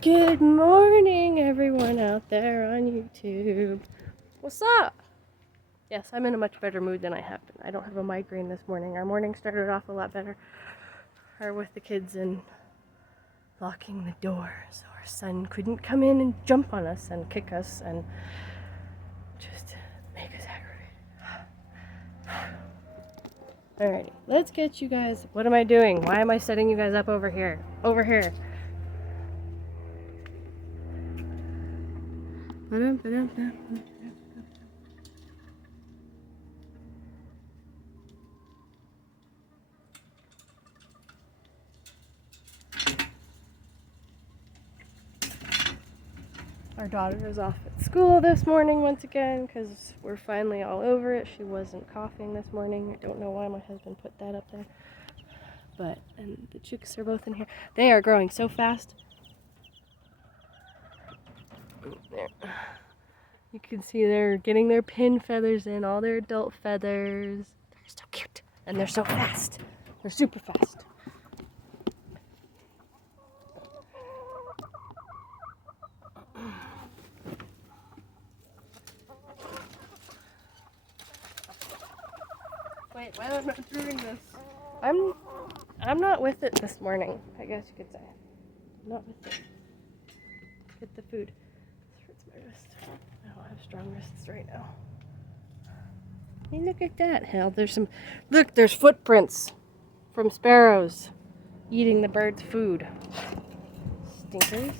Good morning, everyone out there on YouTube. What's up? Yes, I'm in a much better mood than I have been. I don't have a migraine this morning. Our morning started off a lot better. Or with the kids and locking the door so our son couldn't come in and jump on us and kick us and just make us aggravated. Alrighty, let's get you guys. What am I doing? Why am I setting you guys up over here? Over here. Our daughter is off at school this morning once again because we're finally all over it. She wasn't coughing this morning. I don't know why my husband put that up there. But, and the chicks are both in here. They are growing so fast. There. You can see they're getting their pin feathers in, all their adult feathers. They're so cute. And they're so fast. They're super fast. Wait, why am I not doing this? I'm not with it this morning, I guess you could say. I'm not with it. Get the food. This hurts my wrist. I don't have strong wrists right now. Hey, look at that. Hell, there's footprints from sparrows eating the bird's food. Stinkers.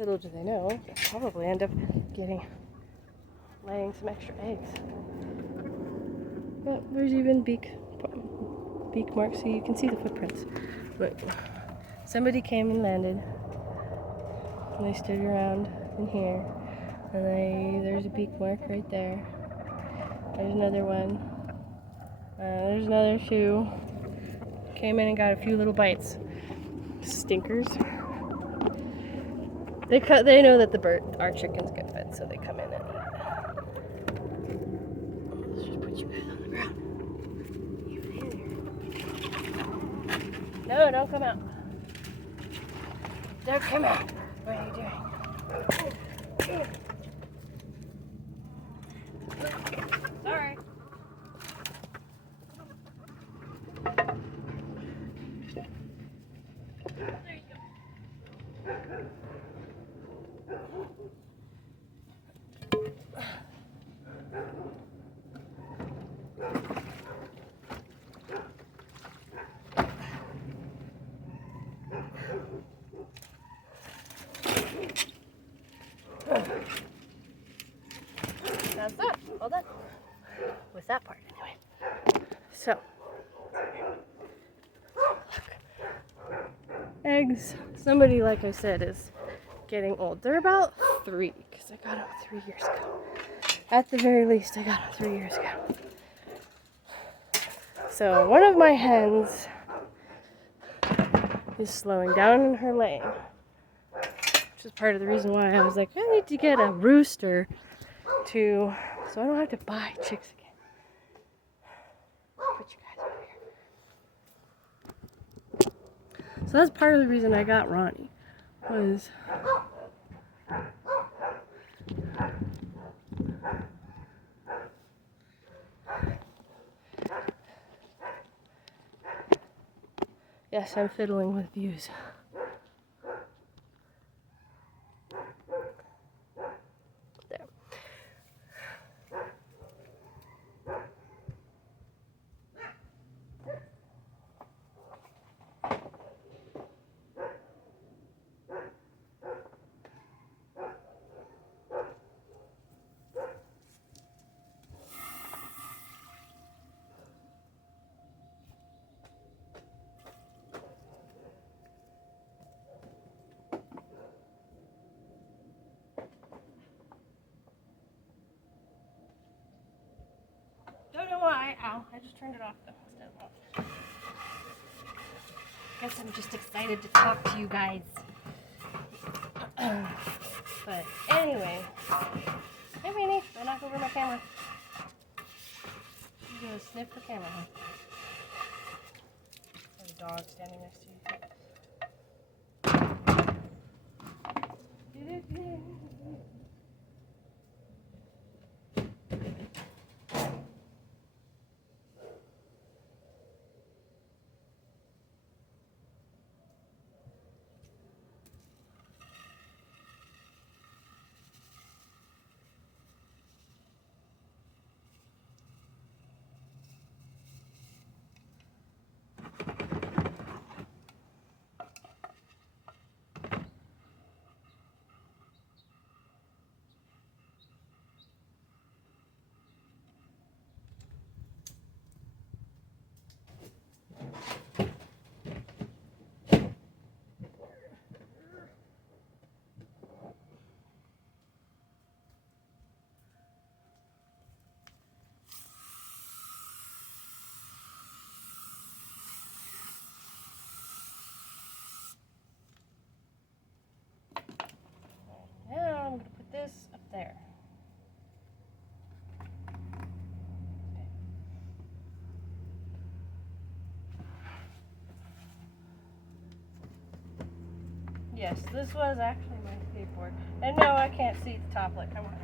Little do they know, they'll probably end up laying some extra eggs. But there's even beak marks, so you can see the footprints. But somebody came and landed, and they stood around in here, and there's a beak mark right there. There's another one. There's another two. Came in and got a few little bites. Stinkers. They know that our chickens get fed, so they come in and eat. Let's just put you guys on the ground. No, don't come out. Don't come out. What are you doing? Sorry. There you go. That's that. All done. With that part, anyway. So, eggs. Somebody, like I said, is getting old. They're about 3, because I got them 3 years ago. At the very least, I got them 3 years ago. So, one of my hens is slowing down in her laying, which is part of the reason why I was like, I need to get a rooster so I don't have to buy chicks again. Put you guys over here. So that's part of the reason I got Ronnie, was yes, I'm fiddling with views. There. Don't know why. Ow. I just turned it off though. Guess I'm just excited to talk to you guys. But anyway. Hey, Weenie. Don't knock over my camera. You're going to sniff the camera, huh? There's a dog standing next to you. Yes, this was actually my skateboard. And no, I can't see the top. Like, come on.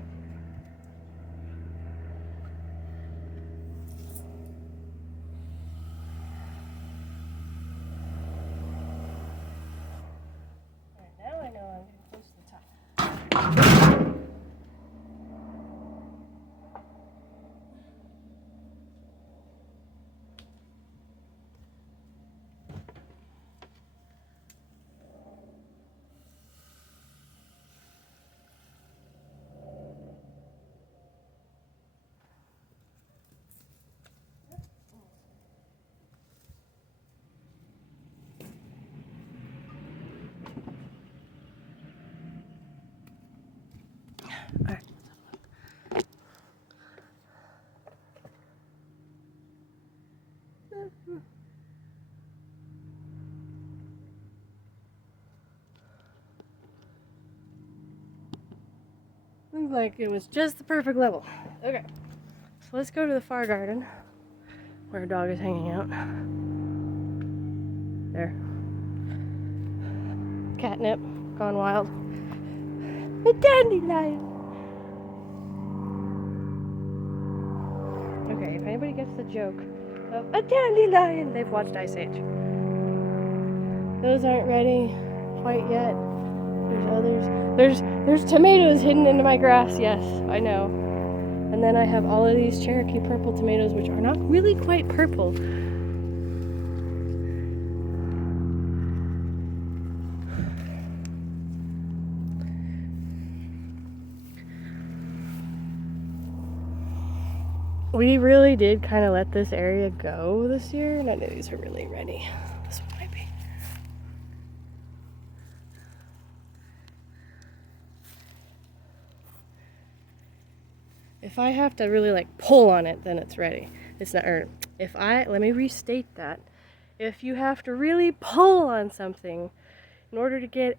Alright, now I know I'm getting close to the top. Alright. Looked like it was just the perfect level. Okay. So let's go to the far garden where our dog is hanging out. There. Catnip, gone wild. A dandelion! Okay, if anybody gets the joke of a dandelion, they've watched Ice Age. Those aren't ready quite yet. There's others. There's tomatoes hidden into my grass, yes, I know. And then I have all of these Cherokee purple tomatoes, which are not really quite purple. We really did kind of let this area go this year. None of these are really ready. This one might be. If I have to really like pull on it, then it's ready. It's not, or let me restate that. If you have to really pull on something in order to get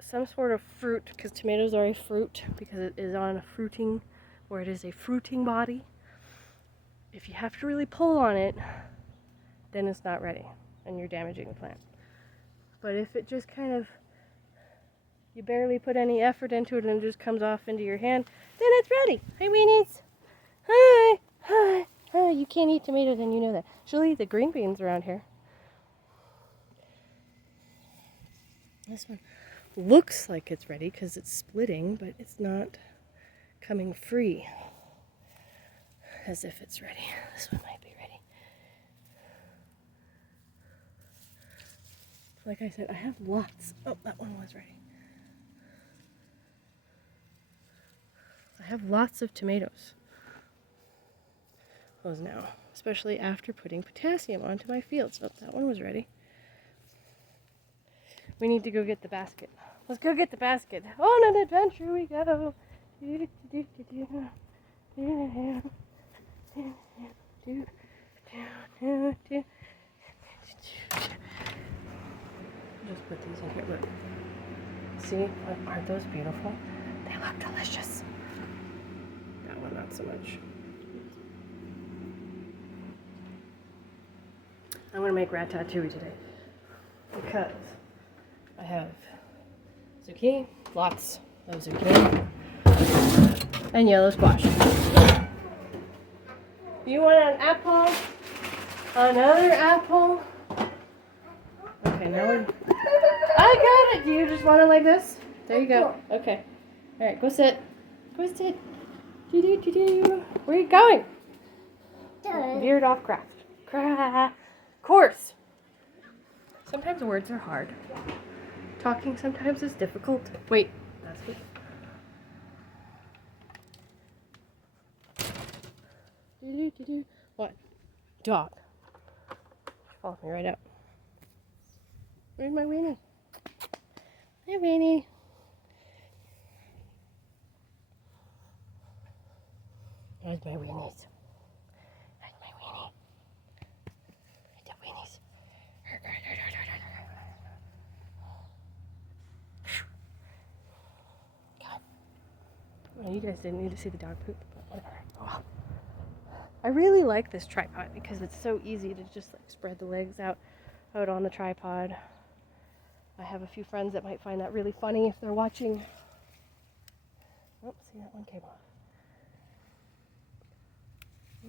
some sort of fruit, because tomatoes are a fruit, because it is on a fruiting, or it is a fruiting body. If you have to really pull on it, then it's not ready and you're damaging the plant. But if it just kind of, you barely put any effort into it and it just comes off into your hand, then it's ready. Hi, weenies. Hi. Hi. Hi. You can't eat tomatoes and you know that. She'll eat the green beans around here. This one looks like it's ready because it's splitting, but it's not coming free as if it's ready. This one might be ready. Like I said, I have lots. Oh, that one was ready. I have lots of tomatoes. Those now, especially after putting potassium onto my fields. Oh, that one was ready. We need to go get the basket. Let's go get the basket. On an adventure we go. Just put these in here. Look. See? Aren't those beautiful? They look delicious. That one, not so much. I'm going to make ratatouille today because I have zucchini, lots of zucchini, and yellow squash. You want an apple? Another apple? Okay, now we're... I got it! Do you just want it like this? There you go. Okay. Alright, go sit. Go sit. Where are you going? Veered off craft. Course. Sometimes words are hard. Talking sometimes is difficult. Wait, that's it. What? Dog. Follow me right out. Where's my weenie? Hi, weenie. There's my weenies. There's my weenie. The weenies. Well, you guys didn't need to see the dog poop, but whatever. Oh well. I really like this tripod because it's so easy to just like spread the legs out on the tripod. I have a few friends that might find that really funny if they're watching. Oh, see, that one came off.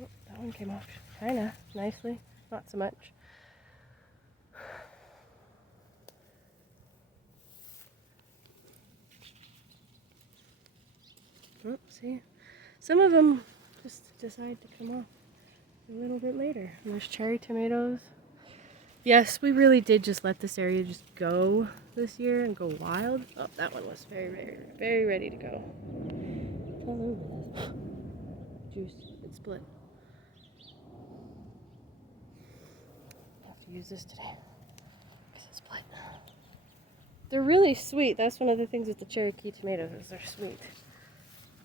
Oh, that one came off kinda nicely, not so much. Oh, see, some of them just decide to come off a little bit later. And there's cherry tomatoes. Yes, we really did just let this area just go this year and go wild. Oh, that one was very, very, very ready to go. All over this. Juice, it split. I have to use this today because it split. They're really sweet. That's one of the things with the Cherokee tomatoes is they're sweet.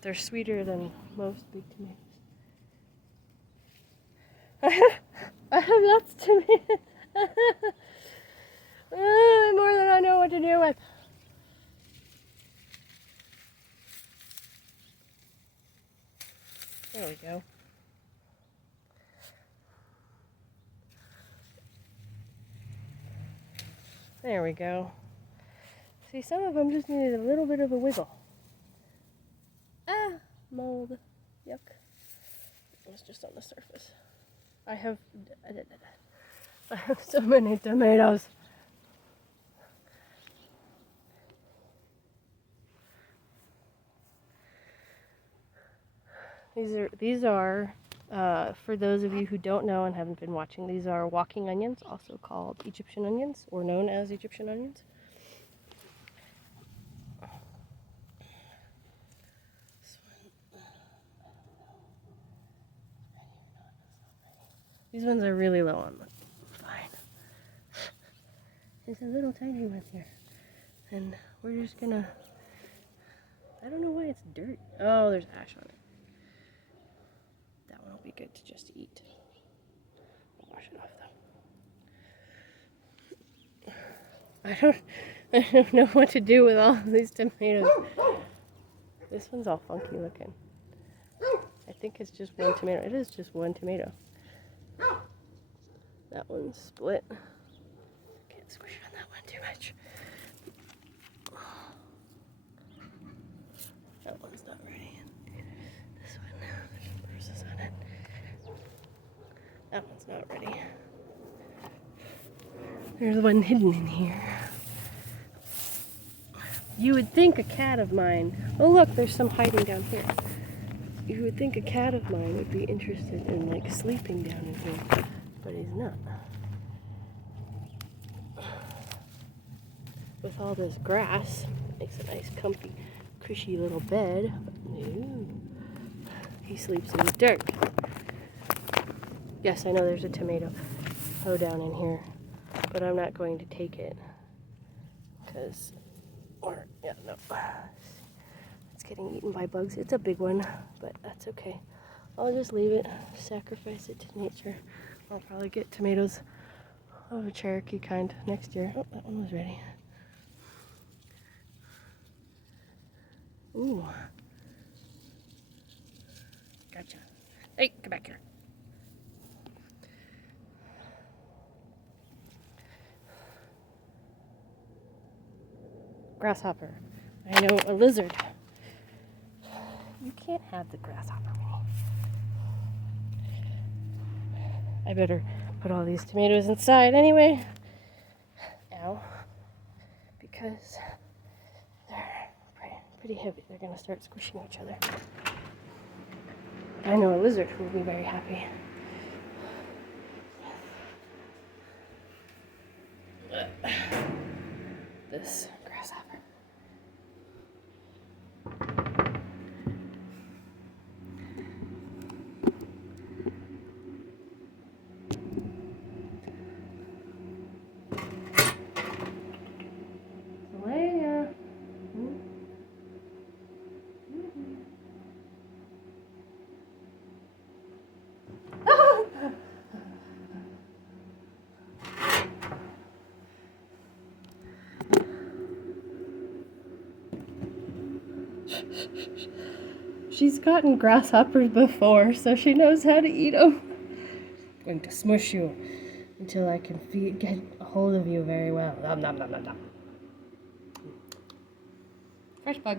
They're sweeter than most big tomatoes. I have lots of tomatoes. More than I know what to do with. There we go. There we go. See, some of them just needed a little bit of a wiggle. Ah, mold. Yuck. It was just on the surface. I have so many tomatoes. These are for those of you who don't know and haven't been watching, these are walking onions, also called Egyptian onions or known as Egyptian onions. These ones are really low on the vine. There's a little tiny one here. And we're just gonna, I don't know why it's dirt. Oh, there's ash on it. That one will be good to just eat. I'll wash it off though. I don't know what to do with all of these tomatoes. This one's all funky looking. I think it's just one tomato. It is just one tomato. That one's split. Can't squish on that one too much. That one's not ready. This one, there's some bruises on it. That one's not ready. There's one hidden in here. You would think a cat of mine. Oh look, there's some hiding down here. You would think a cat of mine would be interested in like sleeping down in here, but he's not. With all this grass, makes a nice comfy, cushy little bed. But no, he sleeps in the dirt. Yes, I know there's a tomato down in here, but I'm not going to take it because, no. It's getting eaten by bugs. It's a big one, but that's okay. I'll just leave it, sacrifice it to nature. I'll probably get tomatoes of a Cherokee kind next year. Oh, that one was ready. Ooh. Gotcha. Hey, come back here. Grasshopper. I know a lizard. You can't have the grasshopper. I better put all these tomatoes inside anyway. Ow. Because they're pretty heavy. They're going to start squishing each other. I know a lizard will be very happy. This grasshopper. She's gotten grasshoppers before, so she knows how to eat them. I'm going to smush you until I can get a hold of you very well. Nom nom nom nom nom. Fresh bug.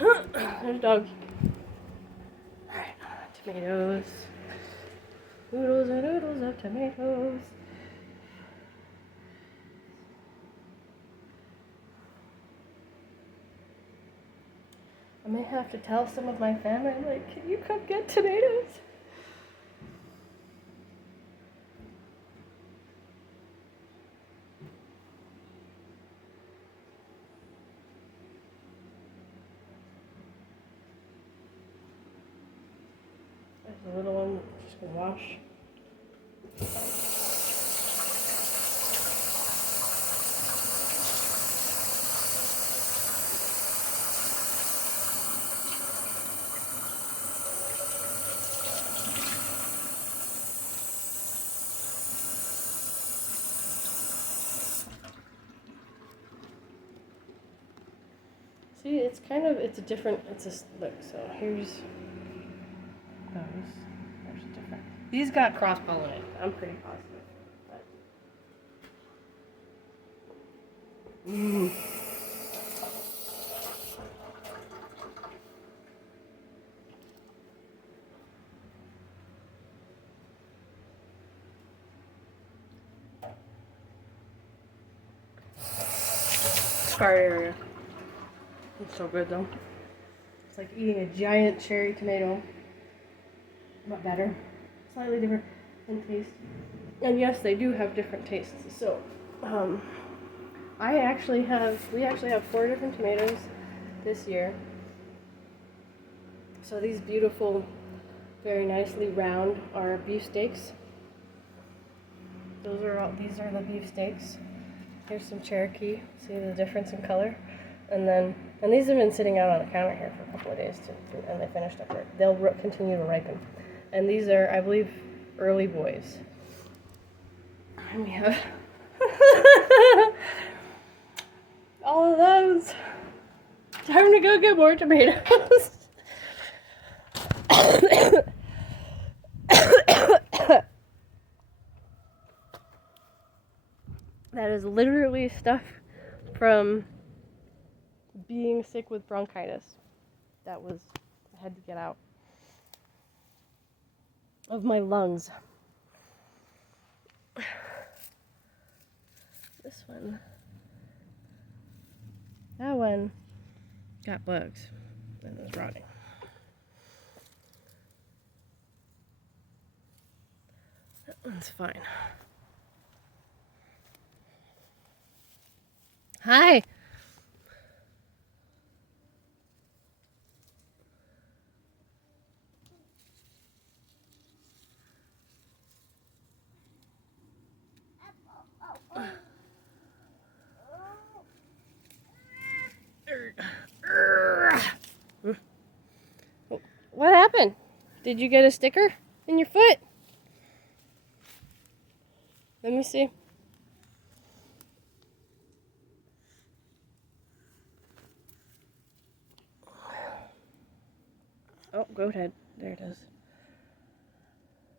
There's a dog. Alright, tomatoes. Oodles and oodles of tomatoes. I may have to tell some of my family, like, can you come get tomatoes? There's a little one I'm just gonna wash. See, it's kind of, it's a different, it's a, look, so here's those. There's a different. These got cross-pollinated. I'm pretty positive. But. Scar area. It's so good though. It's like eating a giant cherry tomato, but better. Slightly different in taste. And yes, they do have different tastes. So, we actually have 4 different tomatoes this year. So these beautiful, very nicely round are beefsteaks. These are the beefsteaks. Here's some Cherokee. See the difference in color? And these have been sitting out on the counter here for a couple of days and they finished up there. They'll continue to ripen. And these are, I believe, early boys. And we have all of those. Time to go get more tomatoes. That is literally stuff from being sick with bronchitis. I had to get out of my lungs. This one. That one got bugs and was rotting. That one's fine. Hi. What happened? Did you get a sticker in your foot? Let me see. Oh, goat head. There it is.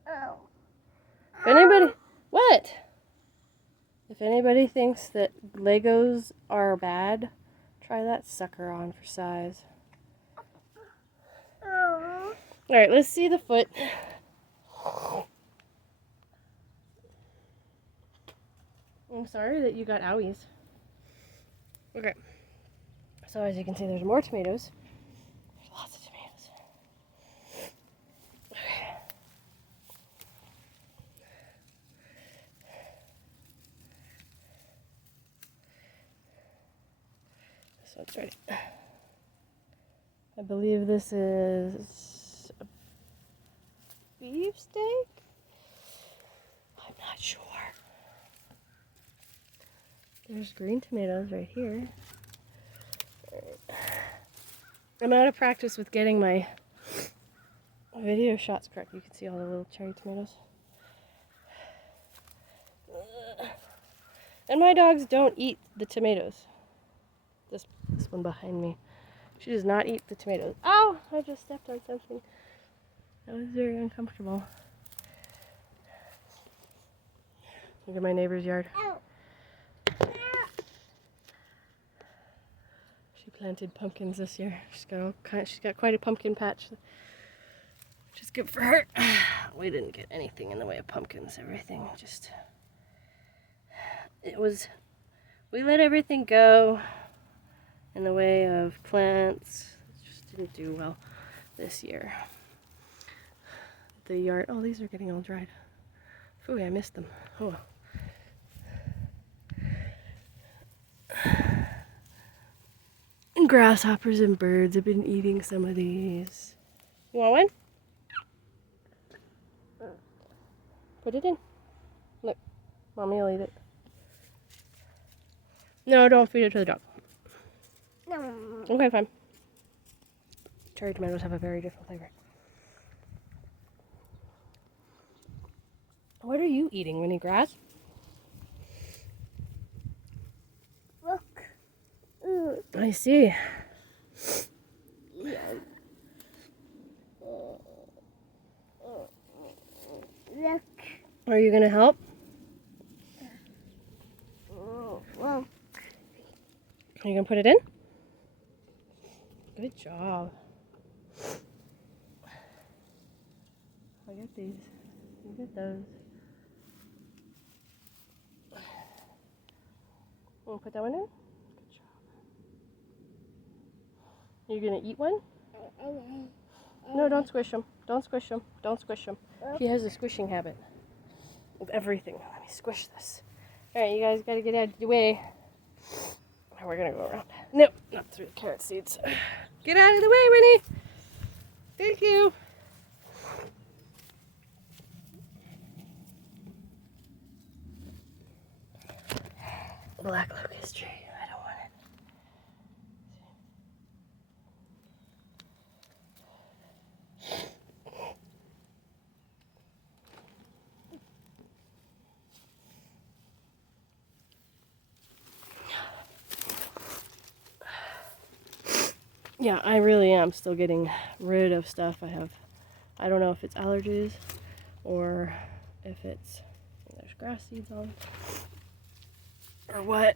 Oh. If anybody... What? If anybody thinks that Legos are bad, try that sucker on for size. Oh. Alright, let's see the foot. I'm sorry that you got owies. Okay. So as you can see, there's more tomatoes. There's lots of tomatoes. Okay. This one's ready. I believe this is a beefsteak? I'm not sure. There's green tomatoes right here. I'm out of practice with getting my video shots correct. You can see all the little cherry tomatoes. And my dogs don't eat the tomatoes. This one behind me. She does not eat the tomatoes. Ow! I just stepped on something. That was very uncomfortable. Look at my neighbor's yard. planted pumpkins this year. She's got quite a pumpkin patch, which is good for her. We didn't get anything in the way of pumpkins. Everything just, we let everything go in the way of plants. It just didn't do well this year. The yard, oh, these are getting all dried. Ooh, I missed them. Oh. And grasshoppers and birds have been eating some of these. You want one? Put it in. Look, Mommy will eat it. No, don't feed it to the dog. No. Okay, fine. Cherry tomatoes have a very different flavor. What are you eating, Winnie? Grass? Look. I see. Look. Are you gonna help? Well. Are you gonna put it in? Good job. Look at these. Look at those. Want to put that one in? Good job. Are you gonna eat one? No, don't squish them. Don't squish them. Don't squish them. He has a squishing habit with everything. Let me squish this. All right, you guys gotta get out of the way. We're gonna go around. Nope, not through the carrot seeds. Get out of the way, Winnie. Thank you. Black locust tree. I don't want it. Yeah, I really am still getting rid of stuff. I don't know if it's allergies or if it's, there's grass seeds on, or what.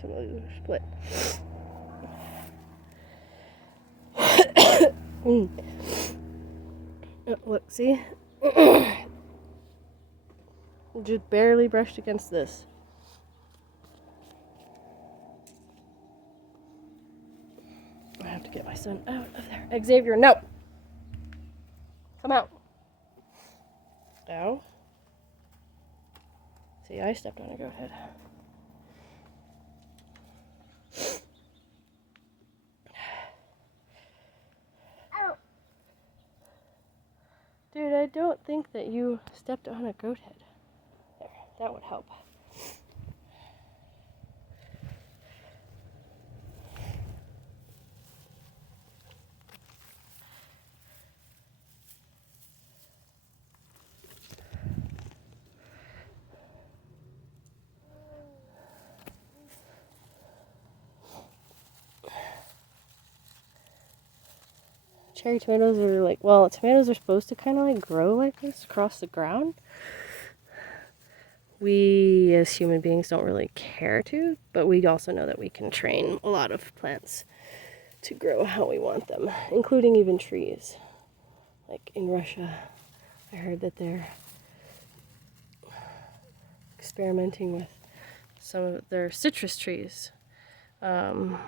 Some of these are split. Look, see? Just barely brushed against this. I have to get my son out of there. Xavier, no! Come out. No. See, I stepped on a goat head. Dude, I don't think that you stepped on a goat head. There, that would help. Cherry tomatoes are like, well, tomatoes are supposed to kind of like grow like this across the ground. We as human beings don't really care to, but we also know that we can train a lot of plants to grow how we want them, including even trees. Like in Russia, I heard that they're experimenting with some of their citrus trees. And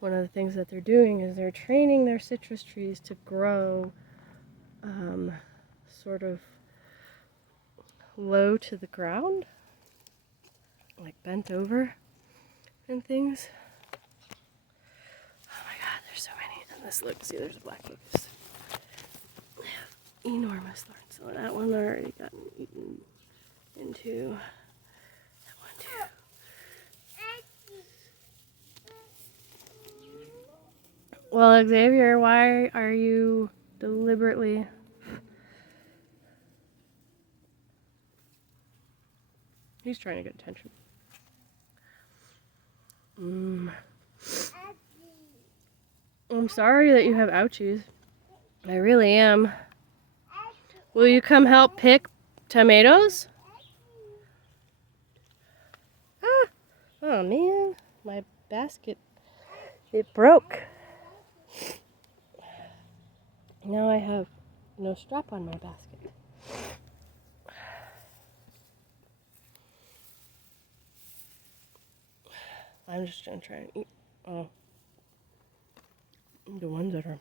one of the things that they're doing is they're training their citrus trees to grow sort of low to the ground, like bent over and things. Oh my god, there's so many. And this, look, see, there's a black locust. They have enormous thorns. So that one already got eaten into. That one too. Well, Xavier, why are you deliberately... He's trying to get attention. I'm sorry that you have ouchies. I really am. Will you come help pick tomatoes? Ah! Oh man, my basket, it broke. Now I have no strap on my basket. I'm just gonna try and eat the ones that are